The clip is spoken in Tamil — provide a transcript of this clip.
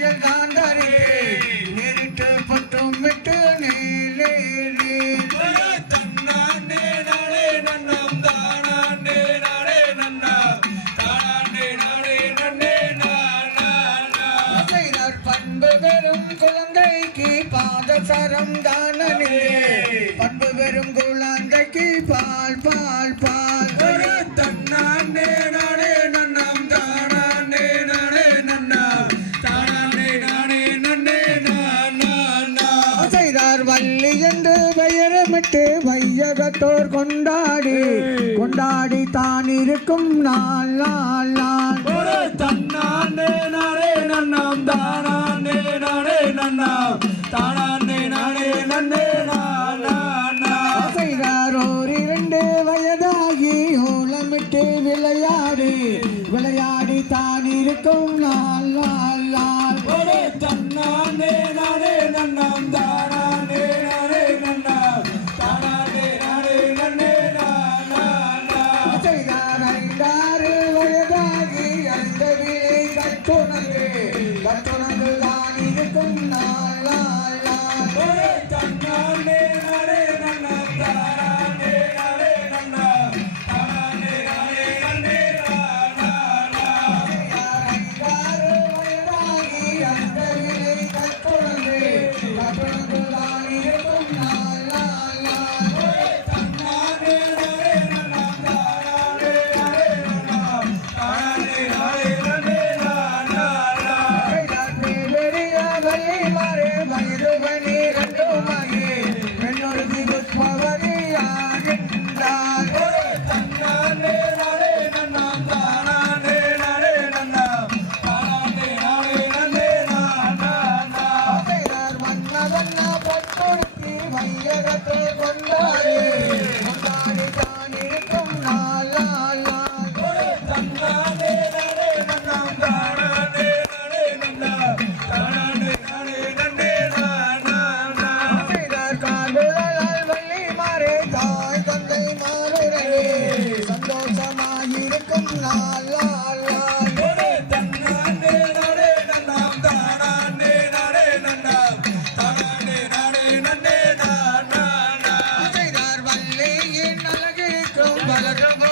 வயல் தான் தரே நேரிட்டு பட்டும் விட்டு நேரே தன்னாண்டே நாடே நன்னம் தானாண்டே நாடே நன்னா தானாண்டே நாடே நன்னே செய்தார் பண்பு பெறும் குழந்தைக்கு பாதசரம் தானே பண்பு பெறும் குழந்தைக்கு பால் பால் பால் தன்னாண்டே நாடே நன்னம் தானாண்டே நாடே நன்னா தானாண்டே நாடே நன்னே செய்தார் வள்ளி என்று பெயரமிட்டு வையகத்தோர் கொண்டாடி கொண்டாடி தான் இருக்கும் நாள் நாள் நாள் தன்னாண்டே நாடே நன்னம் தானாண்டே நாடே நன்னா தானாண்டே நாடே நன்னே செய்தார் ஓர் 2 வயதாகி ஓலமிட்டு விளையாடி விளையாடி தான் இருக்கும் நாள் நாள் நாள் தன்னாண்டே நாடே நன்னம் தானாண்டே நாடே நன்னா தானாண்டே நாடே நன்னே செய்தார் 5 வயதாகி அந்த விலை கட்டுணர்ந்து கட்டுணர்ந்து தான் இருக்கும் நாள் நாள் நாள் தன்னாண்டே நாடே நன்னம் தானாண்டே நாடே நன்னா தானாண்டே நாடே நன்னே வயதாகி அந்த விலை கட்டுணர்ந்து கட்டுணர்ந்து தான் இருக்கும் நாள் நாள் நாள் தன்னாண்டே நாடே நன்னம் தானாண்டே நாடே நன்னா தானாண்டே நாடே நன்னே தன்னாண்டே நாடே நன்னம் தானாண்டே நாடே நன்னா தானாண்டே நாடே நன்னே தன்னாண்டே நாடே நன்னம் தானாண்டே நாடே நன்னா தானாண்டே நாடே நன்னே சந்தோஷமாயிருக்கும் நாள் நாள் நாள் தன்னாண்டே நாடே நன்னம் தானாண்டே நாடே நன்னா தானாண்டே நாடே நன்னே செய்தார் வள்ளியின் அழகிருக்கும் வளரும்